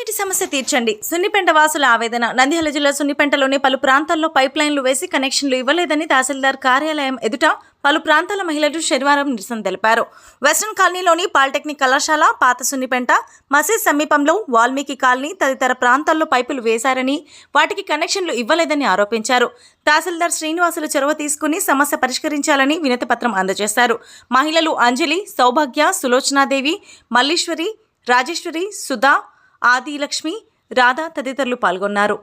తాగునీటి సమస్య తీర్చండి. సున్నిపెంట వాసుల ఆవేదన. నంద్యాల జిల్లా సున్నిపెంటలోని పలు ప్రాంతాల్లో పైప్ లైన్లు వేసి కనెక్షన్లు ఇవ్వలేదని తహసీల్దార్ కార్యాలయం ఎదుట పలు ప్రాంతాల మహిళలు శనివారం నిరసన తెలిపారు. వెస్ట్రన్ కాలనీలోని పాలిటెక్నిక్ కళాశాల పాత సున్నిపెంట మసీద్ సమీపంలో వాల్మీకి కాలనీ తదితర ప్రాంతాల్లో పైపులు వేశారని వాటికి కనెక్షన్లు ఇవ్వలేదని ఆరోపించారు. తహసీల్దార్ శ్రీనివాసులు చొరవ తీసుకుని సమస్య పరిష్కరించాలని వినతిపత్రం అందజేశారు. మహిళలు అంజలి సౌభాగ్య సులోచనాదేవి మల్లీశ్వరి రాజేశ్వరి సుధా ఆదిలక్ష్మి రాధా తదితరులు పాల్గొన్నారు.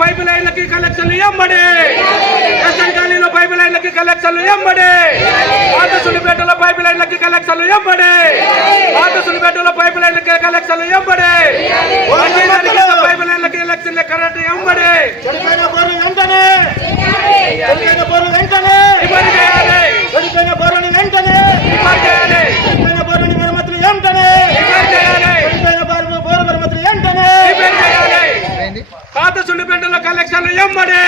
పైప్ లైన్లకి కలెక్షన్లు కాలనీలో పైప్ లైన్లకి కలెక్షన్లు ఎమ్మడి పాత సులిపేటలో పైప్ లైన్లకి కలెక్షన్లు ఎమ్మడి పాత సులిపేటలో పైప్ లైన్లకి కలెక్షన్లు ఎమ్మడి పైప్ లైన్లకి ఎలక్షన్ కరెంట్ ఎమ్మడి చెడిపోయిన బోర్లు వెంటనే. చెడిపోయిన బోర్లు వెంటనే. చెడిపోయిన బోర్లని వెంటనే. చెడిపోయిన బోర్లని మరమ్మతులు వెంటనే చెడిపోయిన బోర్లు బోర్లు మరమ్మతులు వెంటనే పాత సులిపేటలో కలెక్షన్లు ఎమ్మడి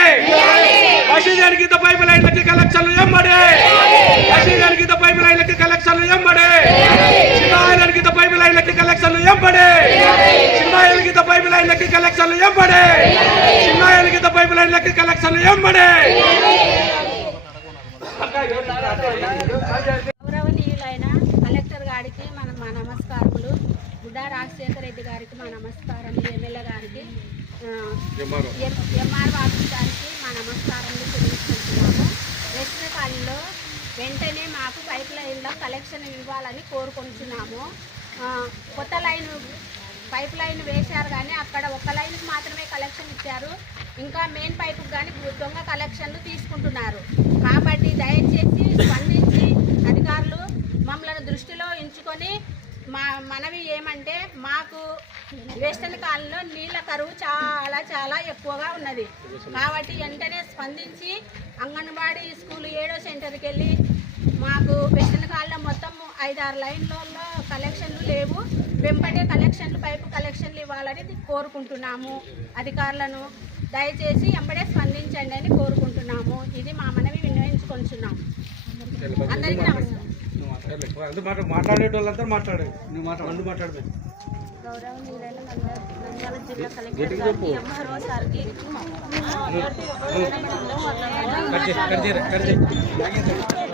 మసీదానికి పైప్ లైన్లకి కలెక్షన్లు ఎమ్మడి మసీదానికి పైప్ లైన్లకి కలెక్షన్లు లైన్లకి కలెక్షన్లు ఎమ్మడి చిన్నాయిలకి పైప్ లైన్లకి కలెక్షన్లు ఎమ్మడి చిన్నాయిలకి పైప్ లైన్లకి కలెక్షన్లు ఎమ్మడి గౌరవనీయులైన కలెక్టర్ గారికి మన మా నమస్కారములు. బుడ్డా రాజశేఖర రెడ్డి గారికి మా నమస్కారములు. ఎమ్మెల్యే గారికి ఎంఆర్ ఆఫీస్ గారికి మా నమస్కారములు తెలియజేస్తున్నాము. వెస్ట్ కాలంలో వెంటనే మాకు పైప్ లైన్లో కలెక్షన్ ఇవ్వాలని కోరుకుంటున్నాము. కొత్త లైన్ పైప్ లైన్ వేశారు కానీ అక్కడ ఒక లైన్కి మాత్రమే కలెక్షన్ ఇచ్చారు. ఇంకా మెయిన్ పైపుకి కానీ దొంగ కలెక్షన్లు తీసుకుంటున్నారు. కాబట్టి దయచేసి స్పందించి అధికారులు మమ్మల్ని దృష్టిలో ఉంచుకొని మా మనవి ఏమంటే మాకు వెస్టర్న్ కాలంలో నీళ్ళ కరువు చాలా చాలా ఎక్కువగా ఉన్నది. కాబట్టి వెంటనే స్పందించి అంగన్వాడీ స్కూల్ ఏడో సెంటర్కి వెళ్ళి మాకు వెస్టర్న్ కాలంలో మొత్తం ఐదారు లైన్లలో కలెక్షన్లు లేవు. వెంబడే కలెక్షన్లు పైపు కలెక్షన్లు ఇవ్వాలని కోరుకుంటున్నాము అధికారులను. దయచేసి వెంబడే స్పందించండి అని కోరుకుంటున్నాము. ఇది మా మనవి వినియోగించుకుంటున్నాం. అందరికీ నమస్కారం. మాట్లాడే వాళ్ళంతా మాట్లాడే నువ్వు మాట్లాడు గౌరవనీయులైన నంద్యాల జిల్లా కలెక్టర్ గారికి ఎంఆర్ఓ సార్కి కట్